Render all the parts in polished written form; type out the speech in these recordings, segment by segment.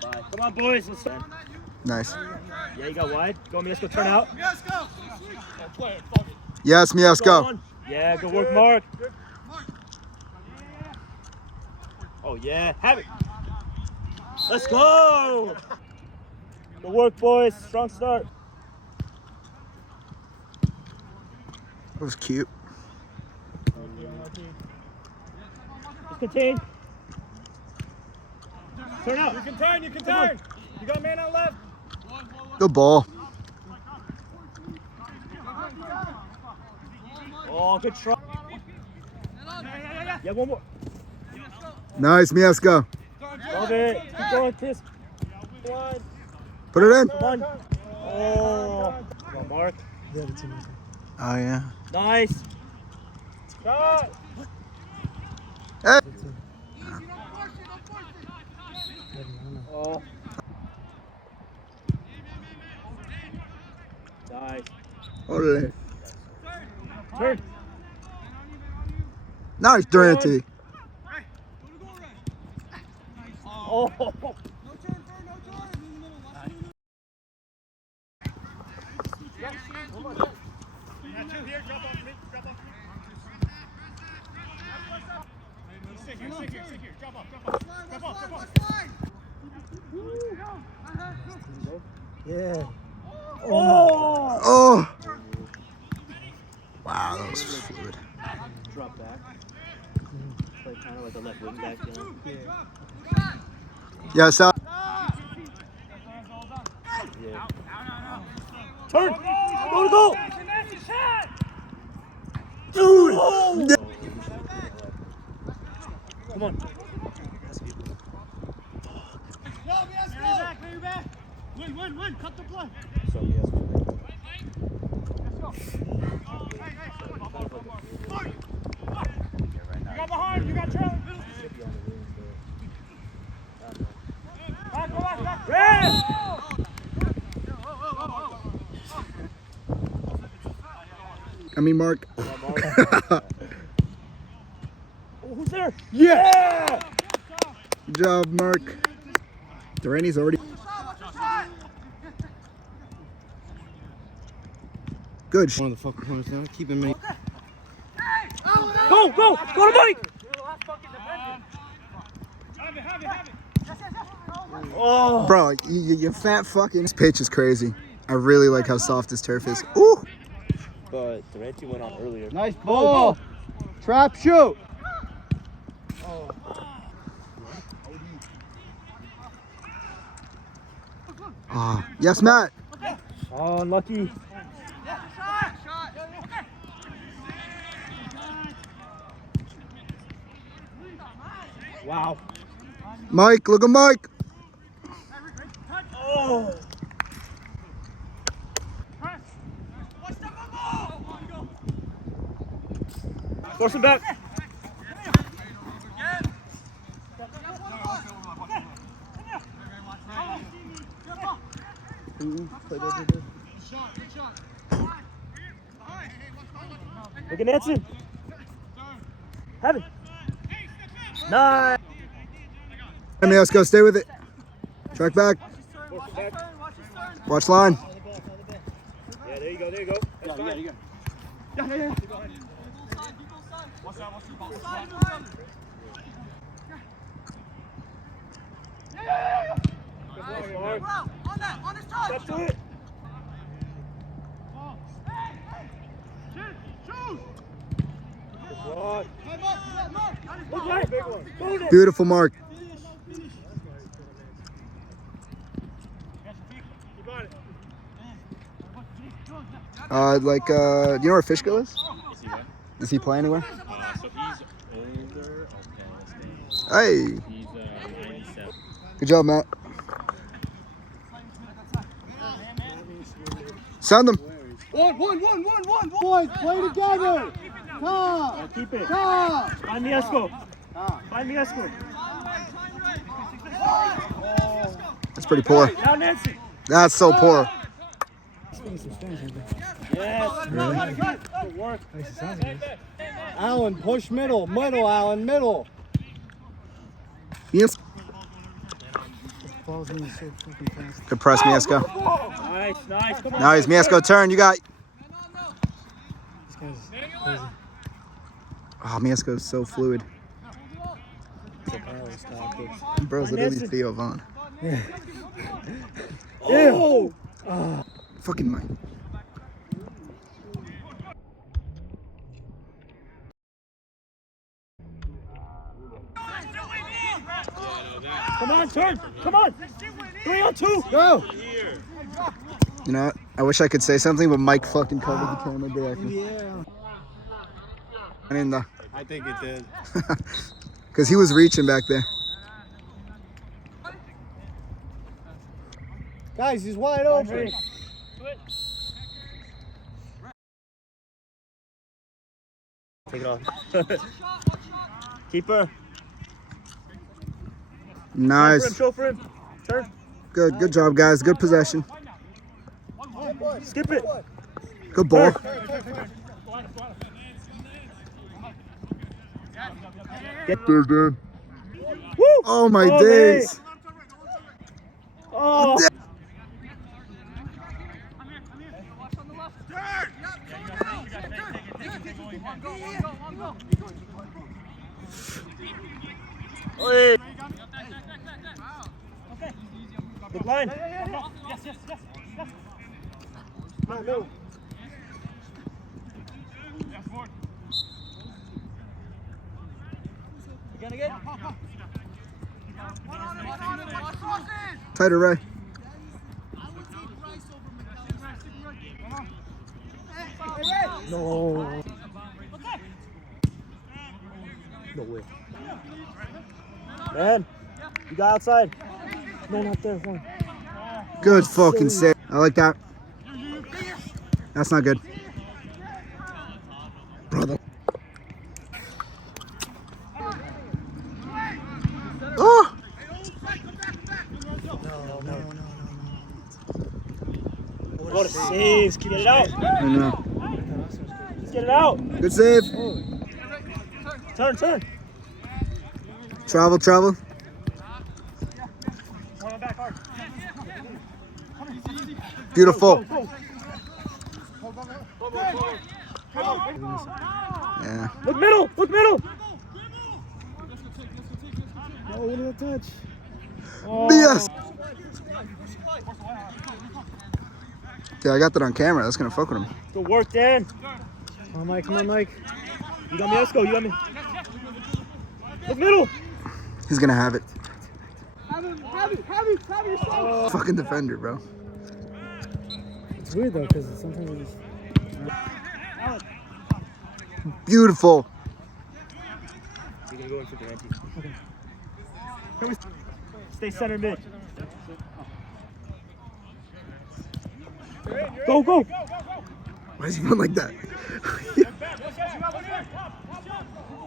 Come on, boys. Let's start. Nice. Yeah, you got wide. Go, Miesco. Turn out. Yes, Miesco. Yeah, good work, Mark. Oh, yeah. Have it. Let's go. Good work, boys. Strong start. That was cute. Just contain. Turn out. You can turn. You got a man out left. Good ball. Oh, good try. Yeah, one more. Nice, Miesco. Love it. Keep going, Chris. Put it in. Come on. Oh. Come on, Mark. Oh, yeah. Nice. Shot. Hey. Oh. Nice. Ole. Turn. Nice, Durante. Oh. Yeah. Oh. Oh. Wow, that was fluid. Drop back. Play kind of like a left wing back. Yes, out. Yeah. Turn. Go to goal. Dude. Oh. Come on. Win. Cut the play. So yes. You got behind. You got Charlie. Back. Red. I mean, Mark. Oh, who's there? Yeah. Good job, Mark. Durante's already. Good. One of the fucking corners now. Keep him in. Go to Mike. Have it. Oh. Bro, you fat fucking. This pitch is crazy. I really like how soft this turf is. Ooh. But Durante went on earlier. Nice ball. Trap shoot. Ah, yes, Matt. Oh, unlucky. Wow. Mike, look at Mike. Oh. Force him back. Look at Nancy. Have it. Nice. Hey, let's go. Stay with it. Track back. Watch line. Yeah, there you go. That's fine. Yeah. Step to it. Beautiful, Mark. Do you know where Fishkill is? Does he play anywhere? So he's older. Okay, Hey. he's 97. Good job, Matt. Send them. One. Boys, play together. Come. Keep it. Come. Find Miesco. Find Miesco. That's pretty poor. Now Nancy. That's so poor. Yes. Good work. Allen, push middle, Allen, middle. Yes. ball's moving so fucking fast. Good press, Miesco. Nice, nice. Come on. Nice, Miesco, turn. You got. This guy's crazy. Oh, Miesco is so fluid. It's a powerless tactics. Bro's literally Theo Vaughn. Yeah. Oh! Fucking Mike. Come on, turn. Come on. 3 on 2. Go! You know what? I wish I could say something, but Mike fucking covered the camera directly. Yeah. And in the. I think it did. Because he was reaching back there. Guys, he's wide open. Take it off. Keeper. Nice. Show for him. Turn. Good job, guys. Good possession. Skip it. Good ball. Get there, Dan. Woo! Oh my Oh, days. Oh. Hey. Good line. Yes, yes, yes. No. You gonna get? Tighter, Ray. No. No way. Man, you got outside. No, not there. Fine. Good fucking save. I like that. That's not good. Brother. Oh! What a save. Get it out. I know. Let's get it out. Good save. Turn. Travel. Beautiful. Yeah. Look middle. Oh, look at that touch. Yes. Yeah, I got that on camera. That's gonna fuck with him. Good work, Dan. Come on, Mike. You got me. Let's go. You got me. Look middle. He's gonna have it. Have it. Fucking defender, bro. It's weird though, because sometimes we just. Beautiful. You're gonna go in for Durante. Okay. Stay center mid. Go. Why is he going like that?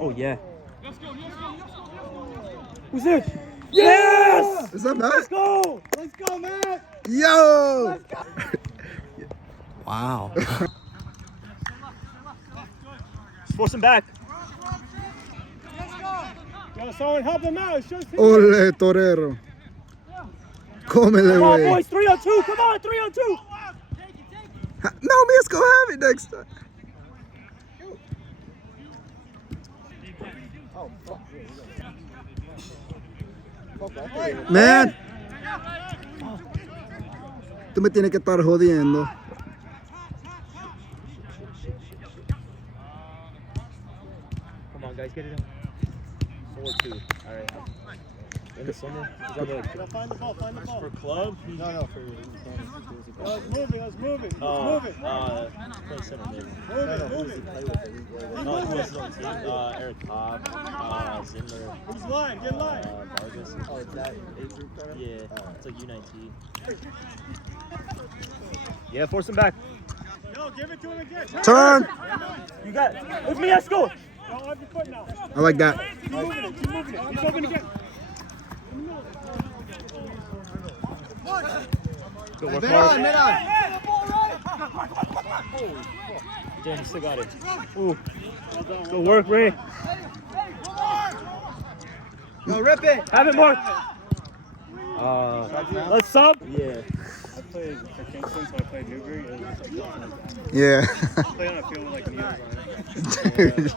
Oh yeah. Who's there? Yes! Is that Matt? Let's go, Matt! Yo! Wow. Force him back. Yo, someone help him out. Ole, Torero. Cómele, Come on, güey. boys. 3 on 2. Come on, 3 on 2. No, let's go have it next time. Man. Tú me tienes que estar jodiendo. Come on, guys, get it in. 4-2. All right. In the summer. Find the ball. For club? No, for I was moving. Play center mid. moving. No, who else is on the team? Eric Cobb, Zimmer. Who's line? Get line. Vargas. Oh, it's that age group kind of? Yeah, it's like U19. Yeah, force him back. Yo, give it to him again. Turn. You got it. It's me, let's go. Don't have your foot now. I like that. Keep moving it. Keep moving again. Good work, Mark. Damn, you still got it. Ooh. Good work, Ray. Go rip it. Have it, Mark. Let's sub. Yeah. I played for Kingston, so I played Newbury. It was Yeah. I played on a field with like needles on it. Dude.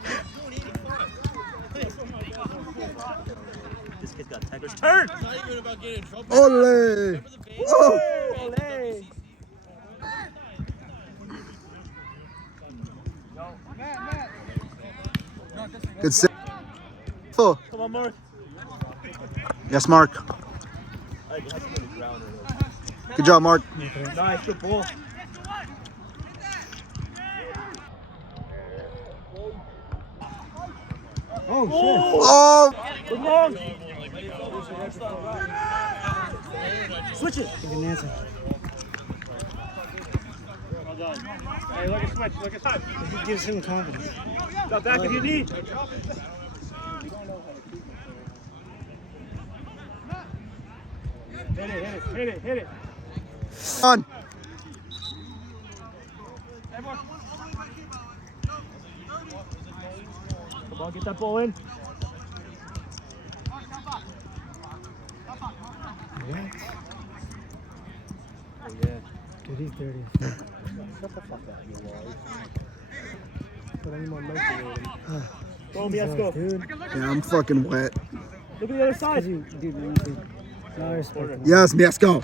This kid's got Tiger's turn. Ole! Whoa! Good save. Full. Come on, Mark. Yes, Mark. Good job, Mark. Nice, good ball. Oh! Good long. Switch it. Well done. Hey, look at switch. Look at switch. He gives him confidence. Got back if you need. Hit it. On. Come on, get that ball in. Dude, he's dirty. Shut the fuck up, you boys. But I need more milk to him. Go, Miesco. Dude. Yeah, I'm fucking wet. Look at the other side. Dude, no, I respect him. Yes, Miesco.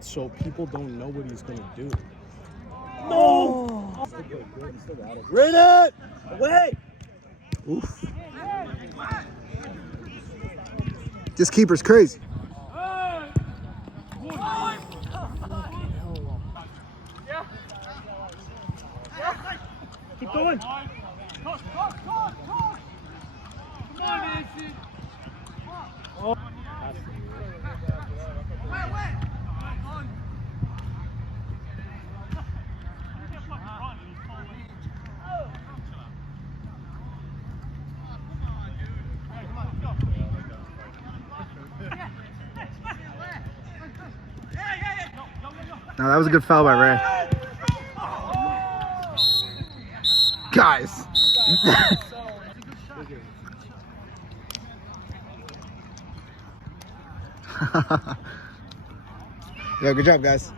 So people don't know what he's going to do. No! Read it! Away! Oof. This keeper's crazy. Keep going. No, that was a good foul by Ray. Guys. Yeah, good job, guys.